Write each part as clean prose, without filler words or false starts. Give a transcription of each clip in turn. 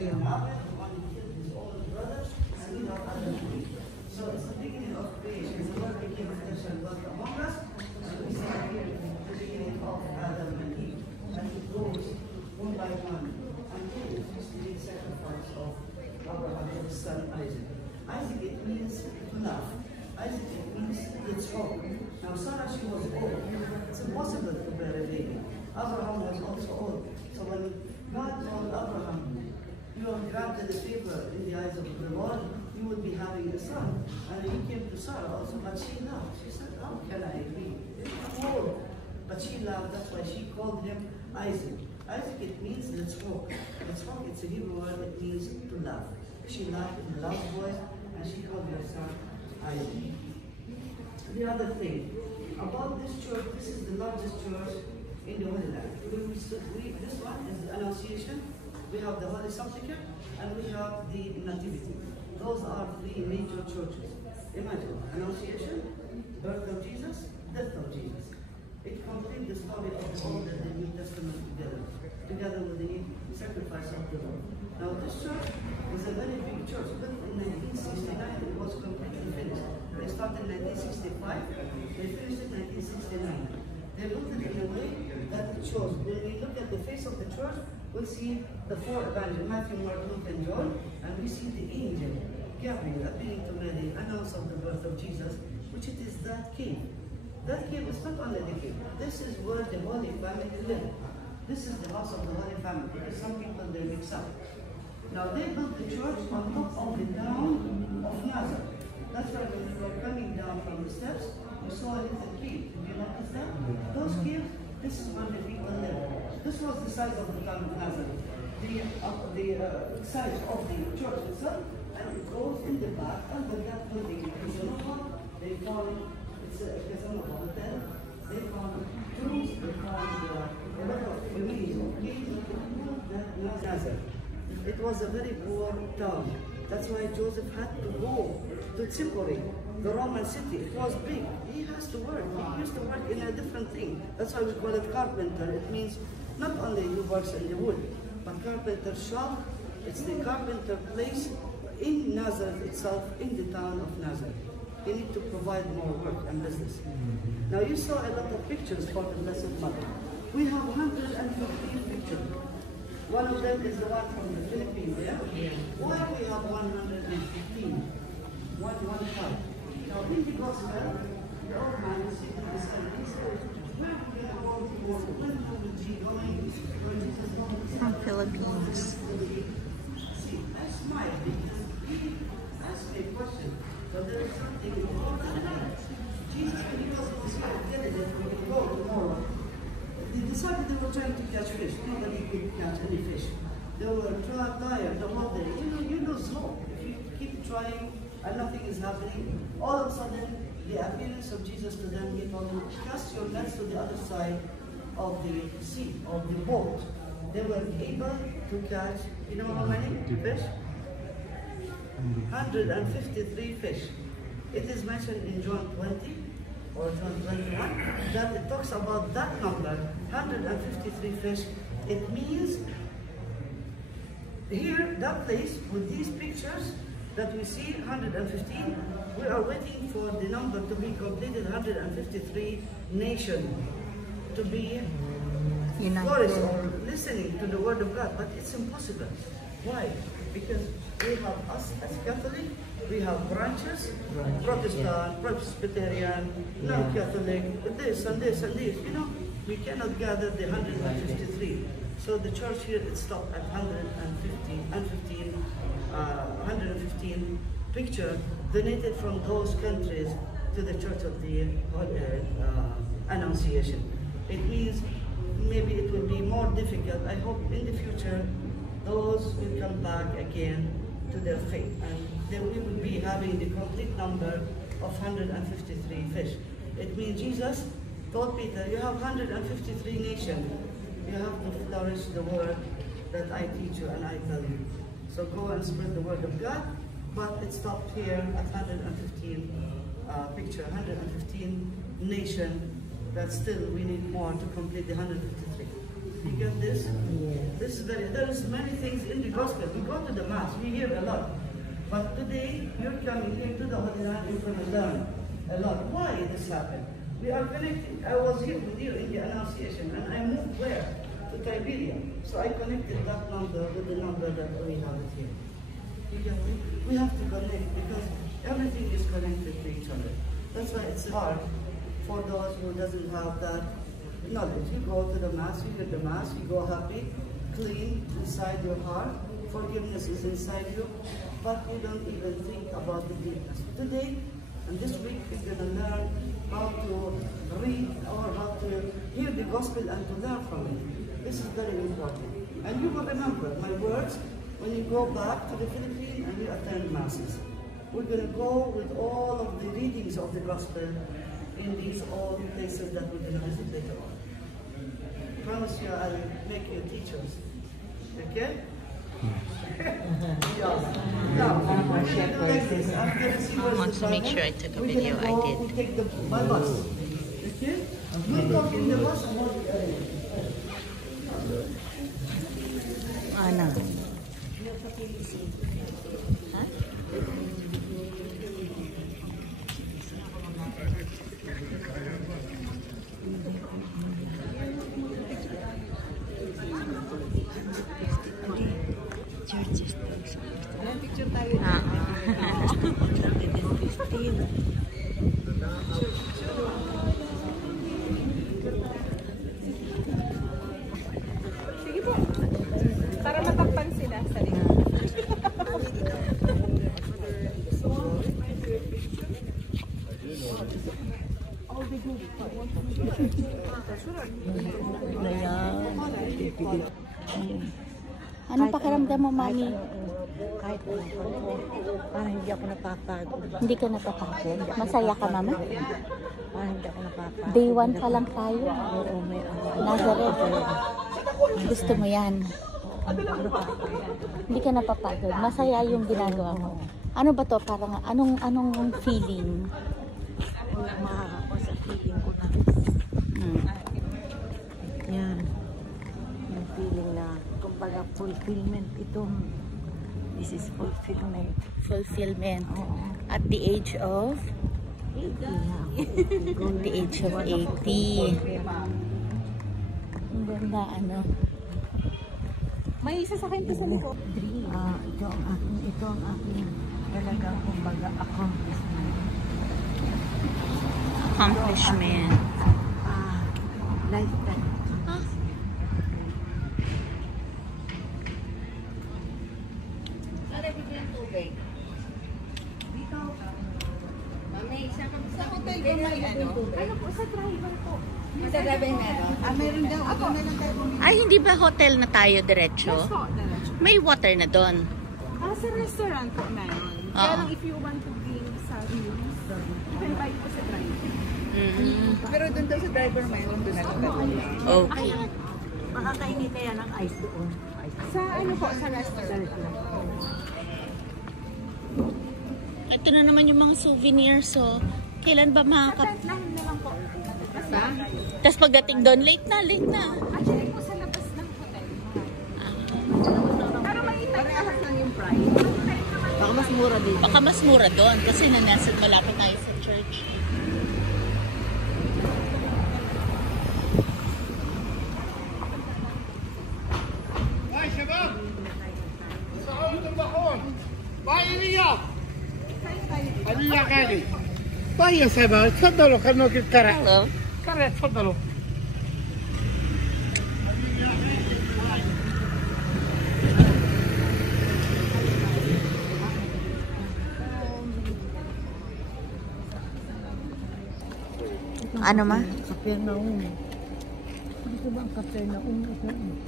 you. So it's the beginning of creation. The Lord became flesh and dwelt among us. And we see here the beginning of Adam and Eve. And it goes one by one until it is the sacrifice of Abraham and his son Isaac. Isaac, it means to love. Isaac, it means it's hope. Now Sarah, she was old. It's impossible to bear a baby. Abraham was also old. So when God told Abraham, you are granted a favor in the eyes of the Lord, you will be having a son. And he came to Sarah also, but she laughed. She said, how can I be? I'm old. But she laughed, that's why she called him Isaac. Isaac, it means let's walk. Let's walk, it's a Hebrew word, it means to love. She laughed in a loud voice, and she called her son Isaac. The other thing, about this church, this is the largest church in the Holy Land. This one is the Annunciation, we have the Holy Sepulchre, and we have the Nativity. Those are three major churches. Imagine, Annunciation, birth of Jesus, death of Jesus. It completes the story of the Old and the New Testament together with the sacrifice of the Lord. Now this church was a very big church, but in 1969 it was completely finished. They started in 1965, they finished in 1969. They built it in a way that it shows. When we look at the face of the church, we'll see the four evangelists, Matthew, Mark, Luke, and John, and we see the angel, Gabriel, appearing to Mary, announce of the birth of Jesus, which it is that cave. That cave is not only the cave. This is where the Holy Family lived. This is the house of the Holy Family, because some people, they mix up. Now, they built the church on top of the town of Nazareth. That's why when you were coming down from the steps, you saw a little cave. Did you notice that? Those caves, this is where the people lived. This was the size of the town of Nazareth. The size of the church itself, and it goes in the back under that building. Because you know what? They found, it's a Casanova hotel, they found tombs, they found a lot of remains of Nazareth. It was a very poor town. That's why Joseph had to go to Tripoli, the Roman city. It was big. He has to work. He used to work in a different thing. That's why we call it carpenter. It means not only he works in the wood, but carpenter shop. It's the carpenter place in Nazareth itself, in the town of Nazareth. You need to provide more work and business. Now you saw a lot of pictures for the Blessed Mother. We have 115 pictures. One of them is the one from the Philippines, yeah? Why we have 115? 115. Now in the gospel, the old man is sitting in the sun. He said, where are we going to go? When will we going? When Jesus going? From Philippines. See, I smile because he asked me a question, but there is something important. Jesus, when he was here in Galilee, when he go tomorrow, the disciples, they were trying to catch fish. Nobody could catch any fish. They were tired the whole day. You lose hope. If you keep trying and nothing is happening, all of a sudden, the appearance of Jesus to them, he told them, cast your nets to the other side of the sea, of the boat. They were able to catch, you know how many fish? 153 fish. It is mentioned in John 20 or John 21 that it talks about that number, 153 fish. It means here, that place with these pictures that we see, 115, we are waiting for the number to be completed, 153 nations to be flourish or listening to the word of God, but it's impossible. Why? Because we have us as Catholic, we have branches, Protestant, Presbyterian, non-Catholic, this and this and this. You know, we cannot gather the 153. So the church here, it stopped at 115 pictures donated from those countries to the Church of the Annunciation. It means maybe it will be more difficult. I hope in the future those will come back again to their faith, and then we will be having the complete number of 153 fish. It means Jesus told Peter, you have 153 nations. You have to flourish the word that I teach you and I tell you. So go and spread the word of God, but it stopped here at 115 picture, 115 nation, that still we need more to complete the 153. You get this? This is there is many things in the gospel. We go to the mass, we hear a lot. But today, you're coming here to the Holy Land, you're going to learn a lot. Why this happened? We are connected. I was here with you in the Annunciation, and I moved where? To Tiberia. So I connected that number with the number that we have it here. You get it? We have to connect because everything is connected to each other. That's why it's hard for those who doesn't have that knowledge. You go to the Mass, you get the Mass, you go happy, clean inside your heart, forgiveness is inside you, but you don't even think about the deepness. Today, and this week, we're going to learn how to read or how to hear the gospel and to learn from it. This is very important. And you will remember my words when you go back to the Philippines and you attend Masses. We're going to go with all of the readings of the gospel in these all places that we're going to visit later on. Promise you I'll make you teachers. Okay? Now, we're going to do like this. After the I want to make sure I took a video. I did. We take the bus. Okay? We'll talk in the bus about the area. Ana. Huh? Sige po. Para matakpan sila sa likod. Anong pakiramdam mo, Mami? Kahit ano po, parang hindi ako napapagod. Hindi ka napapagod? Masaya ka, Mama? Parang hindi ako napapagod. Day 1 pa lang tayo. Oo, may Nazareth. Gusto mo yan. Hindi ka napapagod. Masaya yung ginagawa mo. Ano ba to? Parang anong feeling? Makakapa sa feeling ko na. Yan. Yung feeling na, kumbaga fulfillment itong, this is fulfillment. Fulfillment. Oo. At the age of? At the age of 80. Ang ganda, ano? May sasakyan po sa likod. Ito ang aking talagang kumbaga accomplishment. Accomplishment. Lifetime. Sa hotel ba may ano? Ano po, sa driver po. Sa driver meron? Meron daw. Ako na lang tayo bumili. Ay, hindi ba hotel na tayo diretso? Yes po, diretso. May water na doon. Sa restaurant po meron. Kaya lang if you want to drink sa rooms, you can buy po sa driver. Pero doon daw sa driver meron doon na lang. Okay. Makakainit kaya ng ice doon. Sa ano po, sa restaurant. Ito na naman yung mga souvenirs, so kailan ba makaka... Lang na lang po. Basta? Tapos pagdating doon, late na. Actually po sa labas ng hotel. Pero may Parehas lang yung price. Baka mas mura din. Baka mas mura doon kasi nasa malapit tayo sa church. هاي شباب صعود البحور باي ليا ليا غالي طيب يا شباب تفضلوا خلونا الكرع Hello. كرع تفضلوا Ano ma? Capernaum. Dito ba ang Capernaum?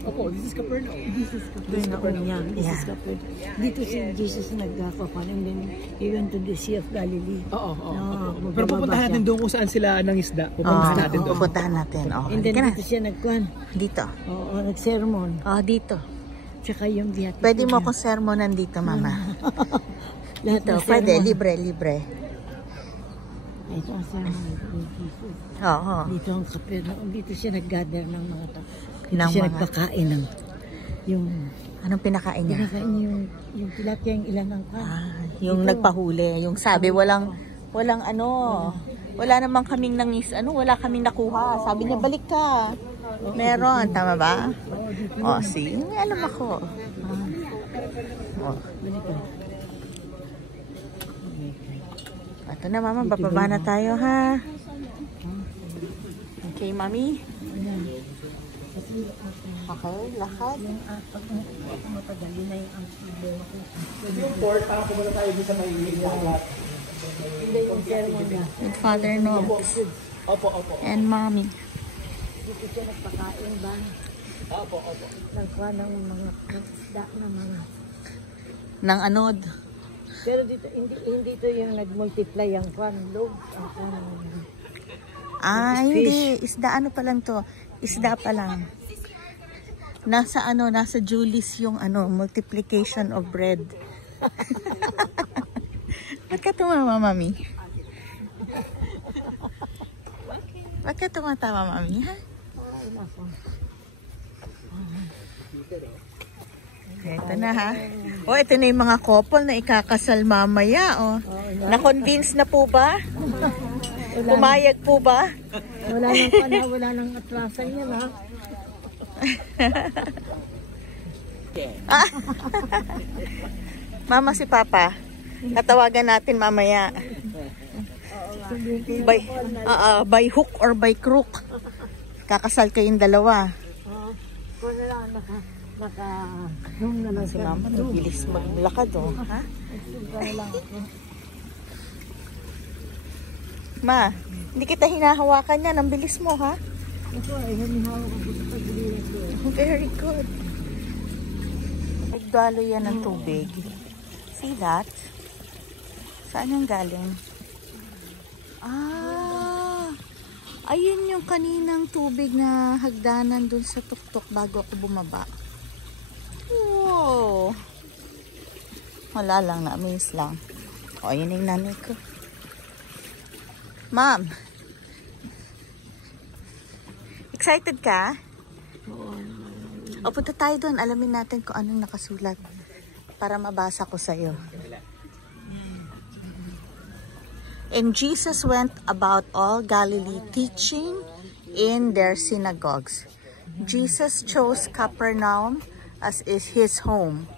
Opo, this is Capernaum. This is Capernaum. Yeah, this is Capernaum. Dito si Jesus nagkakapan and then he went to the Sea of Galilee. Oo. No, Pero pupuntahan natin doon kung saan sila nangisda. Pupuntahan natin doon. Pupuntahan natin. And then Halika na. dito siya nagkuhan. Dito. Oo, nag-sermon. Dito. Tsaka yung beatitude. Pwede mo akong sermonan dito, Mama. Lahat Dito, ng pwede. sermon. Libre. Ito ang sermon ni Jesus. Oo. Dito ang Capernaum. Dito siya nag-gather ng mga tao. Dito siya nagpakain ng yung Anong pinakain niya? pinakain yung tilapia yung ilan ng kwan. Yung nagpahuli, yung sabi walang ano, wala namang kaming wala kaming nakuha. Sabi niya balik ka. Meron, tama ba? Oh, see, may alam ako. Oh. Ito na mama, bababa na tayo ha. Okay, mami. Okay, lakad. Yung port, parang pumunta tayo dito sa may With Father Nobs. Opo, opo. And mommy. Dito siya nagpakain ba? Opo, opo. Nagkuha ng mga isda na mga. Nang anod. Pero dito, hindi to yung nag-multiply ang kwan. Log, ang kwan. Hindi. Isda ano pa lang to? Isda pa lang. Nasa Julie's yung multiplication of bread. Ba't ka tumama, mami? Ba't ka tumatawa, mami? Ha? Ito na ha. Oh, ito na yung mga couple na ikakasal mamaya. Oh. Na-convince na po ba? Pumayag po ba? Wala nang atrasan yan ha. Mama si Papa. Tatawagan natin mamaya. By hook or by crook. Kakasal kayong dalawa. Kung na Si Mama, nabilis maglakad oh. Ha? Ma, hindi kita hinahawakan yan. Ang bilis mo ha? Very good. Nagdalo yan ng tubig. See that? Saan yung galing? Ayun yung kaninang tubig na hagdanan dun sa tuktok bago ako bumaba. Wow! Wala lang, na-amaze lang. O, yun yung nanay ko. Ma'am! Excited ka? O, punta tayo doon. Alamin natin kung anong nakasulat para mabasa ko sa'yo. And Jesus went about all Galilee teaching in their synagogues. Jesus chose Capernaum as is his home,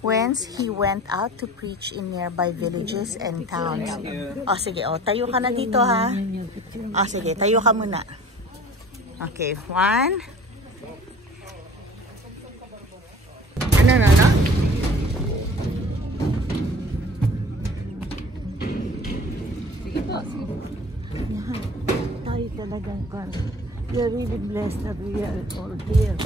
whence he went out to preach in nearby villages and towns. O sige, tayo ka na dito ha. O sige, tayo ka muna. Okay, 1. Ano? tayo talagang kan. We are really blessed that we are all here.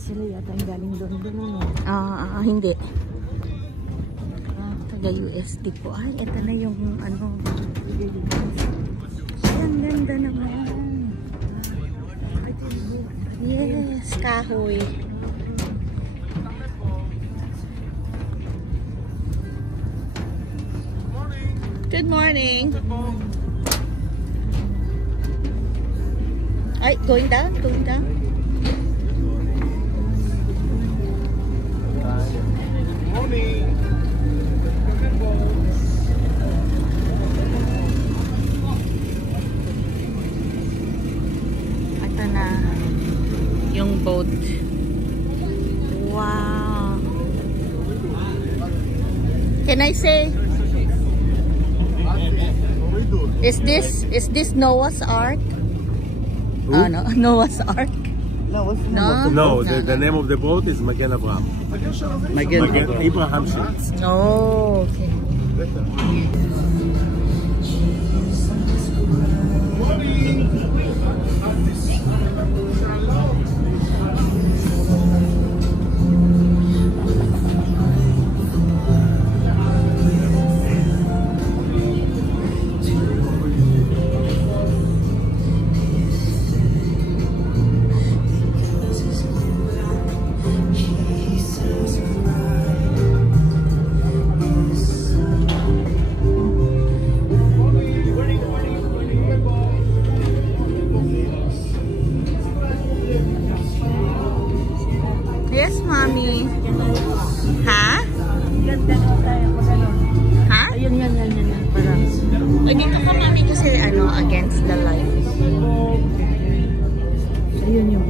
Sila yata ang galing doon, no? Hindi. Taga-USD po. Ay, ito na yung ang ganda naman. Yes, kahoy. Good morning. Ay, going down. Morning. Ito na yung boat. Wow. Can I say, is this Noah's Ark? No, Noah's Ark. No, the name of the boat is Magen Avraham. Magen Abraham Ships. Oh, okay.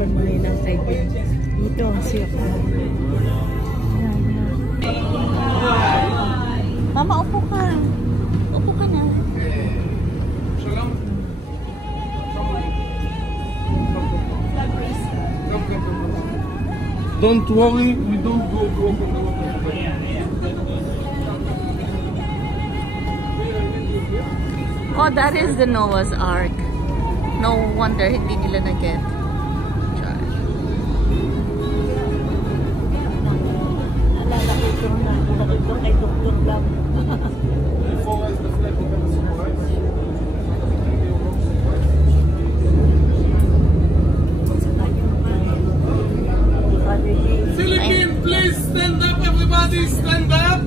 open mo na yun ang side din. Dito ang Sea of Galilee. Mama, upo ka. Upo ka na. Don't worry, we don't go from the water. Oh, that is the Noah's Ark. No wonder hindi nila na-get. Lalaki ito na. Lalaki ito kay Dr. Lam. Philippines, please stand up, everybody stand up.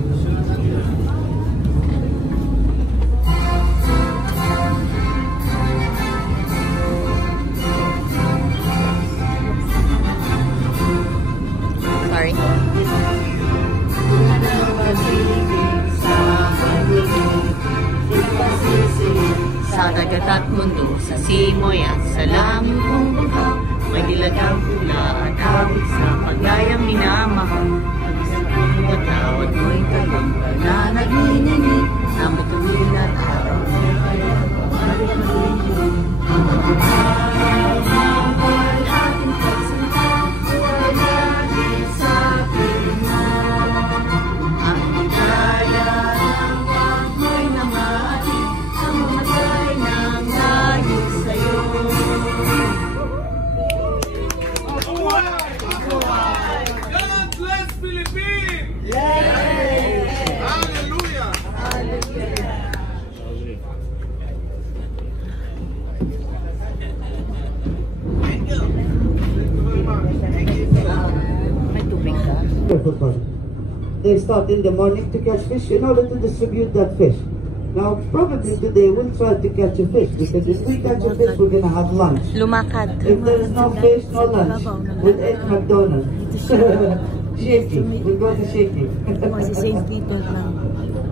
Sorry. Sa dagat at mundo, sa simoy at sa langit mong bangka, may dilagang pula at hawit sa paglayang minamahal. Pag-isang kong matawad mo'y tagang na naginini, na matuloy na araw mo'y kaya ating pagsinta, wala din sa pilingan. Ang kaya ng wag mo'y namati, ang mamatay ng layo sa'yo. God bless Philippines! Yay! Hallelujah! May tubig ka? They start in the morning to catch fish in order to distribute that fish. Now, probably today we'll try to catch a fish because if we catch a fish, we're gonna have lunch. Lumakad. If there is no fish, no lunch. We'll eat McDonald's. Shaky. We'll go to Shaky. Kasi St. Peter ng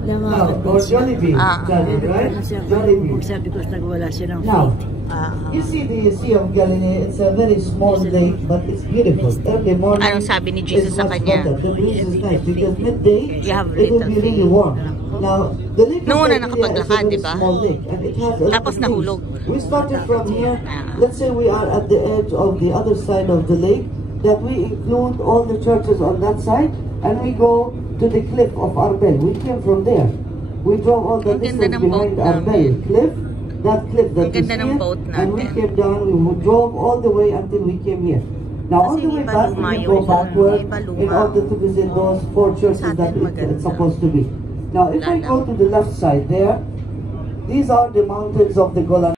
No, or Jollibee. Jollibee, right? Jollibee. Sabi ko, nagwala siya ng Now, faith. you see the Sea of Galilee, it's a very small lake, but it's beautiful. Every morning, Anong sabi ni Jesus it's sa much kanya? better. The breeze is nice because midday, You have it will be little really warm. Now, the lake Noong una of Galilee is a nakapaglakad, very di ba? small lake, and it has a lot Tapos of nahulog. things. We started from here, let's say we are at the edge of the other side of the lake, that we include all the churches on that side, and we go to the cliff of Arbel. We came from there. We drove all the Ang ganda distance ng boat behind Arbel namin. cliff, that cliff that Ang you ganda see ng it, boat and we natin. came down, we drove all the way until we came here. Now on Kasi the way iba back, luma we yung go isa, backward iba luma. in order to visit those 4 churches Sa that atin maganda. it's supposed to be. Now if I Wala go to the left side there, these are the mountains of the Golan.